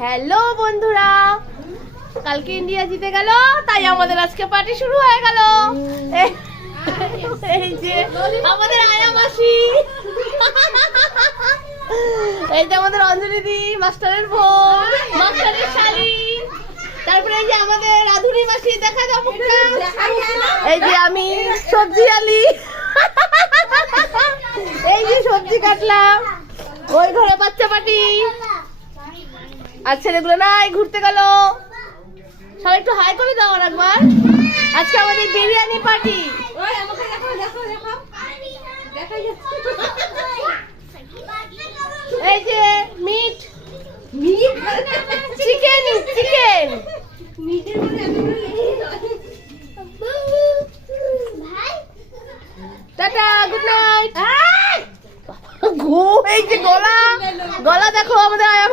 Hello বন্ধুরা, কালকে India জিতে গেল, তাই আমাদের আজকে পার্টি শুরু হয়ে গেল। এই যে আমাদের আয়া মাসি, এই যে আমাদের অঞ্জলি দি, মাস্টারের বোন, মাস্টারের শালি, তারপরে এই যে আমাদের রাধুনি মাসি, দেখা দাও মুখটা, এই যে আমি সবজি আলি, এই যে সবজি কাটলাম, ওই ঘরে বাচ্চা পার্টি, আর ছেলেগুলো নাই ঘুরতে গেল। সবাই একটু হাই করে দাও একবার। আজকে আমাদের বিরিয়ানি পার্টি। এই যে meet chicken chicken tata, good night. এই যে গলা গলা দেখো আমাদের আয়া